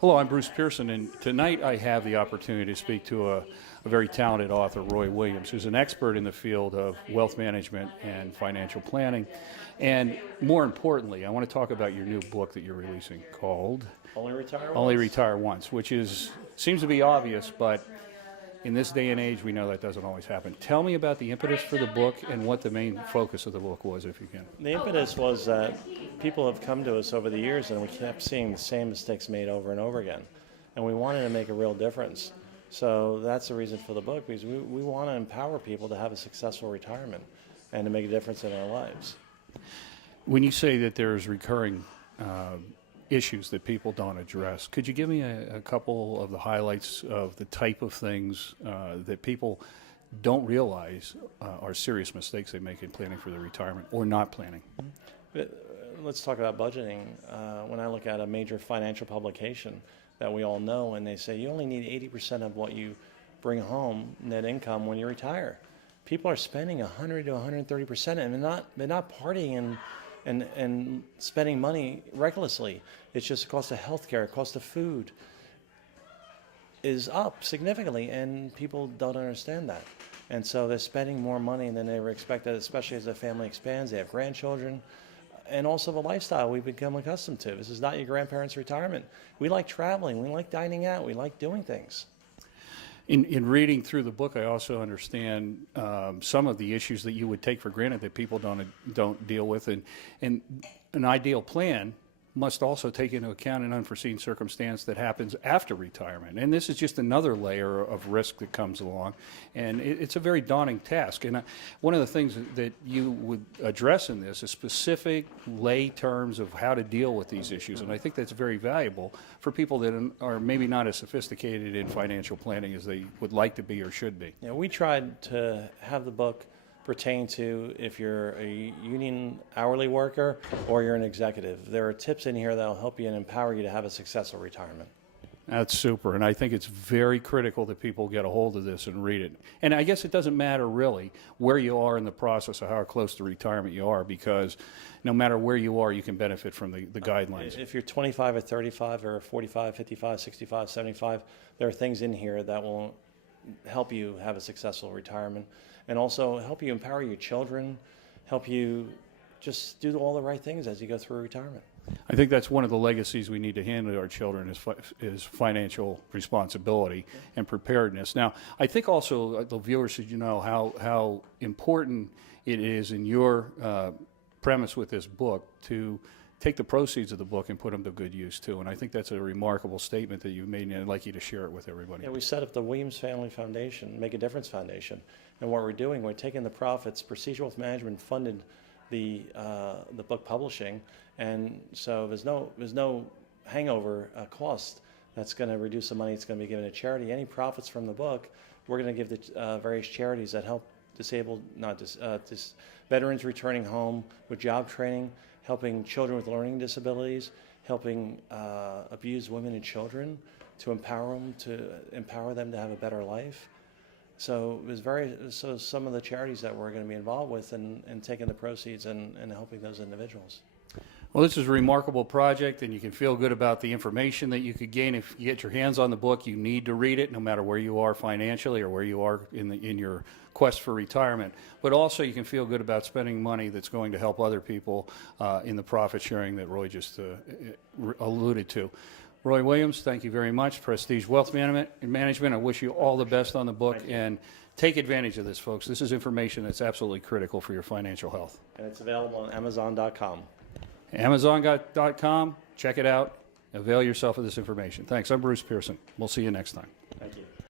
Hello, I'm Bruce Pearson, and tonight I have the opportunity to speak to a very talented author, Roy Williams, who's an expert in the field of wealth management and financial planning. And more importantly, I want to talk about your new book that you're releasing called Only Retire Once, which seems to be obvious, but in this day and age, we know that doesn't always happen. Tell me about the impetus for the book and what the main focus of the book was, if you can. The impetus was that people have come to us over the years and we kept seeing the same mistakes made over and over again. And we wanted to make a real difference. So that's the reason for the book, because we want to empower people to have a successful retirement and to make a difference in our lives. When you say that there's recurring issues that people don't address, could you give me a couple of the highlights of the type of things that people don't realize are serious mistakes they make in planning for their retirement or not planning? Let's talk about budgeting. When I look at a major financial publication that we all know, and they say you only need 80% of what you bring home net income when you retire. People are spending 100 to 130%, and they're not partying and spending money recklessly. It's just the cost of healthcare, cost of food is up significantly, and people don't understand that. And so they're spending more money than they ever expected, especially as their family expands. They have grandchildren, and also the lifestyle we've become accustomed to. This is not your grandparents' retirement. We like traveling, we like dining out, we like doing things. In reading through the book, I also understand some of the issues that you would take for granted that people don't deal with, and an ideal plan must also take into account an unforeseen circumstance that happens after retirement. And this is just another layer of risk that comes along, and it's a very daunting task. And one of the things that you would address in this is specific lay terms of how to deal with these issues, and I think that's very valuable for people that are maybe not as sophisticated in financial planning as they would like to be or should be. Yeah, we tried to have the book pertain to if you're a union hourly worker or you're an executive. There are tips in here that will help you and empower you to have a successful retirement. That's super, and I think it's very critical that people get a hold of this and read it. And I guess it doesn't matter really where you are in the process or how close to retirement you are, because no matter where you are, you can benefit from the guidelines. If you're 25 or 35 or 45, 55, 65, 75, there are things in here that will help you have a successful retirement, and also help you empower your children, help you just do all the right things as you go through retirement. I think that's one of the legacies we need to hand to our children is financial responsibility and preparedness. Now, I think also the viewers should know how important it is in your premise with this book to take the proceeds of the book and put them to good use too. And I think that's a remarkable statement that you made, and I'd like you to share it with everybody. Yeah, we set up the Williams Family Foundation, Make a Difference Foundation, and what we're doing, we're taking the profits. Procedural Wealth Management funded the book publishing, and so there's no hangover cost that's going to reduce the money it's going to be given to charity. Any profits from the book, we're going to give to various charities that help veterans returning home with job training, helping children with learning disabilities, helping abused women and children to empower them to have a better life. So some of the charities that we're going to be involved with and taking the proceeds and helping those individuals. Well, this is a remarkable project, and you can feel good about the information that you could gain if you get your hands on the book. You need to read it, no matter where you are financially or where you are in your quest for retirement. But also, you can feel good about spending money that's going to help other people in the profit sharing that Roy just alluded to. Roy Williams, thank you very much. Prestige Wealth Management. I wish you all the best on the book, and take advantage of this, folks. This is information that's absolutely critical for your financial health. And it's available on Amazon.com. Amazon.com. Check it out. Avail yourself of this information. Thanks. I'm Bruce Pearson. We'll see you next time. Thank you.